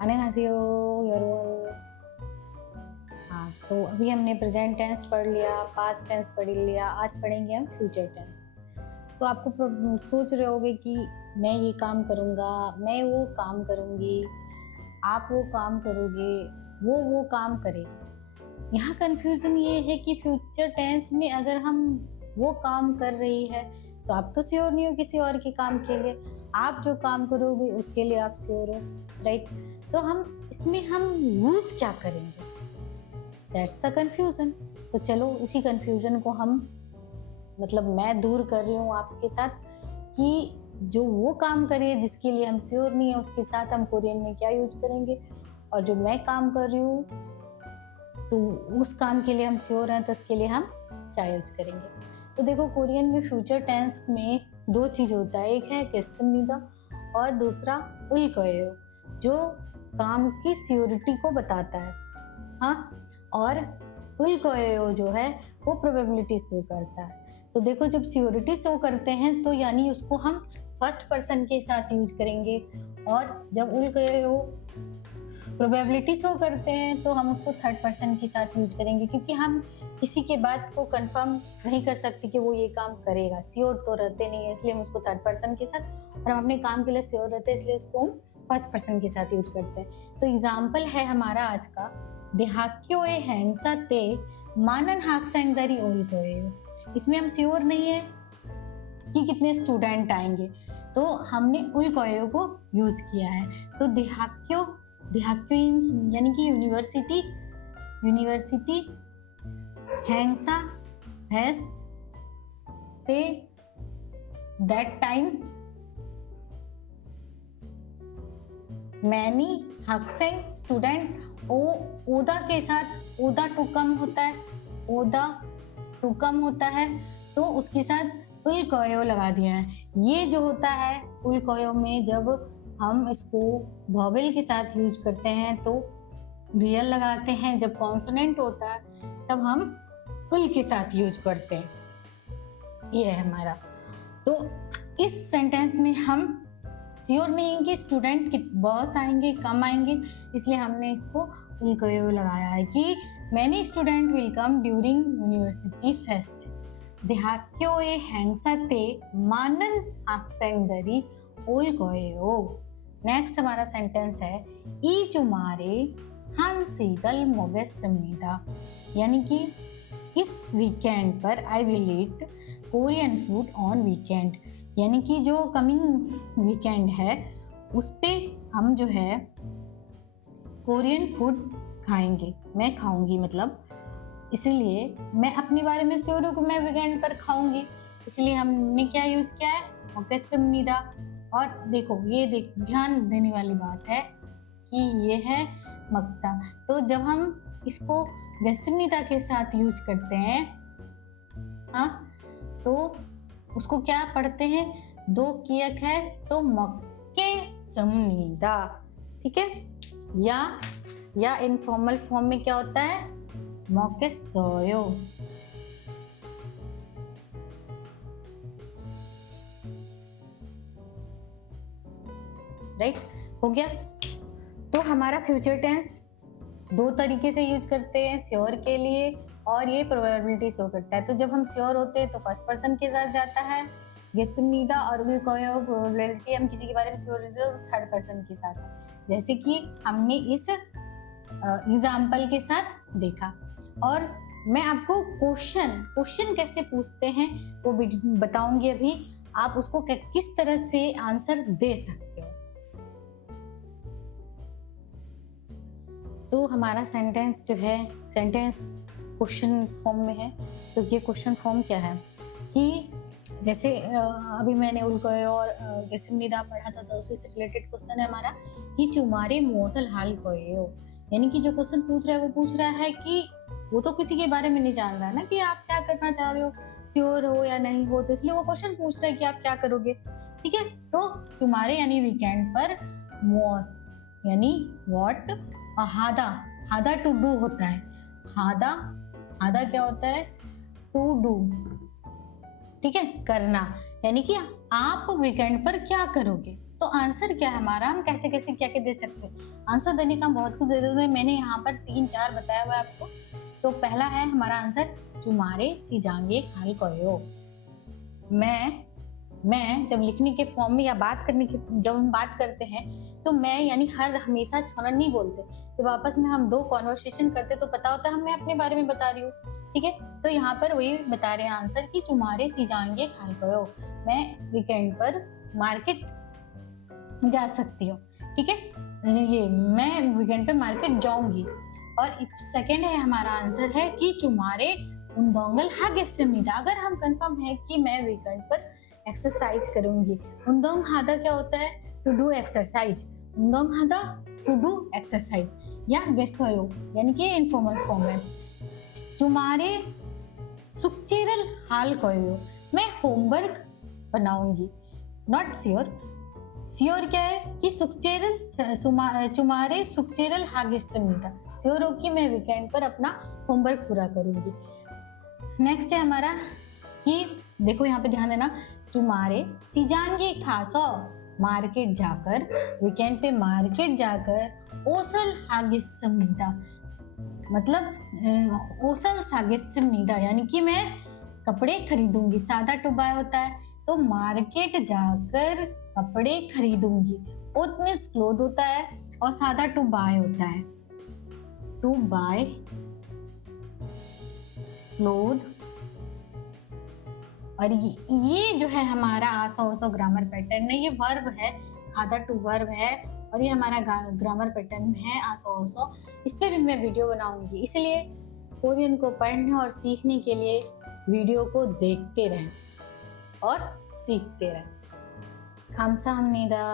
안녕하세요 여러분। हाँ, तो अभी हमने प्रेजेंट टेंस पढ़ लिया, पास्ट टेंस पढ़ लिया, आज पढ़ेंगे हम फ्यूचर टेंस। तो आपको सोच रहे होगे कि मैं ये काम करूँगा, मैं वो काम करूँगी, आप वो काम करोगे, वो काम करेगा। यहाँ कन्फ्यूज़न ये है कि फ्यूचर टेंस में अगर हम वो काम कर रही है तो आप तो श्योर नहीं हो किसी और के काम के लिए, आप जो काम करोगे उसके लिए आप श्योर हो, राइट। तो हम इसमें यूज़ क्या करेंगे, दैट्स द कन्फ्यूज़न। तो चलो इसी कन्फ्यूज़न को हम मैं दूर कर रही हूँ आपके साथ कि जो वो काम करिए जिसके लिए हम श्योर नहीं है उसके साथ हम कोरियन में क्या यूज करेंगे, और जो मैं काम कर रही हूँ तो उस काम के लिए हम श्योर हैं तो उसके लिए हम क्या यूज करेंगे। तो देखो कोरियन में फ्यूचर टेंस में दो चीज़ होता है, एक है गेस्समनिदा और दूसरा उल्कोयो जो काम की श्योरिटी को बताता है, हाँ, और उल्कोयो जो है वो प्रोबेबिलिटी शो करता है। तो देखो जब श्योरिटी शो करते हैं तो यानी उसको हम फर्स्ट पर्सन के साथ यूज करेंगे, और जब उल्कोयो प्रोबेबिलिटी शो करते हैं तो हम उसको थर्ड पर्सन के साथ यूज करेंगे, क्योंकि हम किसी के बात को कंफर्म नहीं कर सकते कि वो ये काम करेगा, श्योर तो रहते नहीं है, इसलिए हम उसको थर्ड पर्सन के साथ, और हम अपने काम के लिए श्योर रहते हैं इसलिए उसको हम फर्स्ट पर्सन के साथ यूज करते हैं। तो एग्जाम्पल है हमारा आज का, देहाक्योए हैंगसा ते मानन हाक्सेंगरी ओल्कोयो। इसमें हम श्योर नहीं है कि कितने स्टूडेंट आएंगे, तो हमने उल्कोयो को यूज किया है। तो देहाक्यो यानी कि यूनिवर्सिटी हैंगसा हेस्ट ते दैट टाइम मैनी हक्सेंग स्टूडेंट। ओदा के साथ ओदा टू कम होता है, ओदा टू कम होता है तो उसके साथ उल्कोयो लगा दिया है। ये जो होता है उल्कोयो में जब हम इसको वॉवेल के साथ यूज करते हैं तो रियल लगाते हैं, जब कॉन्सोनेंट होता है तब हम उल के साथ यूज करते हैं। ये है हमारा। तो इस सेंटेंस में हम श्योर नहीं है कि स्टूडेंट बहुत आएंगे कम आएंगे, इसलिए हमने इसको उल्कोयो लगाया है कि many student will come during university fest. देहाक्योए हैंगसा ते मानन हाक्सेंगरी उल्कोयो। नेक्स्ट हमारा सेंटेंस है ई चुमारे हांसीगल मोगेसमीदा, यानी कि इस वीकेंड पर I will eat Korean food on weekend, यानी कि जो कमिंग वीकेंड है उस पे हम जो है कोरियन फूड खाएंगे, मैं खाऊंगी, इसलिए मैं अपने बारे में श्योर हूँ कि मैं वीकेंड पर खाऊंगी, इसलिए हमने क्या यूज किया है, मोगेसमीदा। और देखो ये ध्यान देने वाली बात है कि ये है मक्ता। तो जब हम इसको गेस्समनिदा के साथ यूज करते हैं, हाँ, तो उसको क्या पढ़ते हैं, दो कियक है तो मक्के समनिदा, ठीक है। या इनफॉर्मल फॉर्म में क्या होता है, मौके सोयो, राइट, हो गया। तो हमारा फ्यूचर टेंस दो तरीके से यूज करते हैं, श्योर के लिए और ये प्रोबेबिलिटी शो करता है। तो जब हम श्योर होते हैं तो फर्स्ट पर्सन के साथ जाता है गेस्समनिदा, और उल्कोयो प्रोबेबिलिटी हम किसी के बारे में श्योर रहते हैं तो थर्ड पर्सन के साथ है, जैसे कि हमने इस एग्जाम्पल के साथ देखा। और मैं आपको क्वेश्चन कैसे पूछते हैं वो बताऊंगी अभी, आप उसको किस तरह से आंसर दे सकते हो। तो हमारा सेंटेंस जो है, सेंटेंस क्वेश्चन फॉर्म में है। तो ये क्वेश्चन फॉर्म क्या है कि जैसे अभी मैंने उल्कोयो और गेस्समनिदा पढ़ा था, तो उससे रिलेटेड क्वेश्चन है हमारा कि चुमारे मौसल हाल कोयो, यानी कि जो क्वेश्चन पूछ रहा है वो पूछ रहा है कि वो तो किसी के बारे में नहीं जान रहा है ना कि आप क्या करना चाह रहे हो, श्योर हो या नहीं हो, तो इसलिए वो क्वेश्चन पूछ रहा है कि आप क्या करोगे, ठीक है। तो तुम्हारे यानी वीकेंड पर, मोस्ट यानी व्हाट, हादा टू डू होता है, हादा क्या होता है, टू डू, ठीक है, करना, यानी कि आप वीकेंड पर क्या करोगे। तो आंसर क्या है हमारा, हम कैसे क्या दे सकते हैं, आंसर देने का बहुत कुछ जरूरत है। मैंने यहाँ पर 3-4 बताया हुआ है आपको। तो पहला है हमारा आंसर चुमारे सिजांगे खाल कयो। मैं जब लिखने के फॉर्म में या बात करने की जब हम बात करते हैं तो मैं यानी हर हमेशा छोना नहीं बोलते। जब आपस में हम दो कॉन्वर्सेशन करते तो पता होता है मैं अपने बारे में बता रही हूँ, ठीक है। तो यहाँ पर वही बता रहे हैं आंसर कि चुमारे सिजांगे खाल कयो, मैं वीकेंड पर मार्केट जा सकती हूँ, ठीक है। ये मैं वीकेंड पे मार्केट जाऊंगी। और सेकंड है हमारा आंसर है कि चुमारे उंदोंगल हागेसिमिदा। अगर हम कंफर्म है कि मैं वीकेंड पर एक्सरसाइज करूंगी। उंदोंग हादा क्या होता है? To do exercise. उंदोंग Hada to do exercise या गेसोयो यानी कि इनफॉर्मल फॉर्म है। चुमारे सुकचेरल हाल कयो, मैं होमवर्क बनाऊंगी। नॉट श्योर, श्योर क्या है कि चुमारे सुकचेरल हागेसिमिदा, श्योर हो कि मैं वीकेंड पर अपना होमवर्क पूरा करूंगी। नेक्स्ट है हमारा कि देखो यहाँ पे ध्यान देना, चुमारे सिजांगे खासो, मार्केट जाकर, वीकेंड पे मार्केट जाकर ओसल हागेसिमिदा, मतलब ओसल हागेसिमिदा यानी कि मैं कपड़े खरीदूंगी। सादा टू बाय होता है तो मार्केट जाकर कपड़े खरीदूंगी। ओथ मीन्स क्लोथ होता है और सादा टू बाय होता है, टू बाय क्लोथ। और ये जो है हमारा आसो ओसो ग्रामर पैटर्न है, ये वर्ब है, खादा टू वर्ब है और ये हमारा ग्रामर पैटर्न है आसो ओसो। इस पे भी मैं वीडियो बनाऊंगी, इसलिए कोरियन को पढ़ने और सीखने के लिए वीडियो को देखते रहें और सीखते रहें। 감사합니다.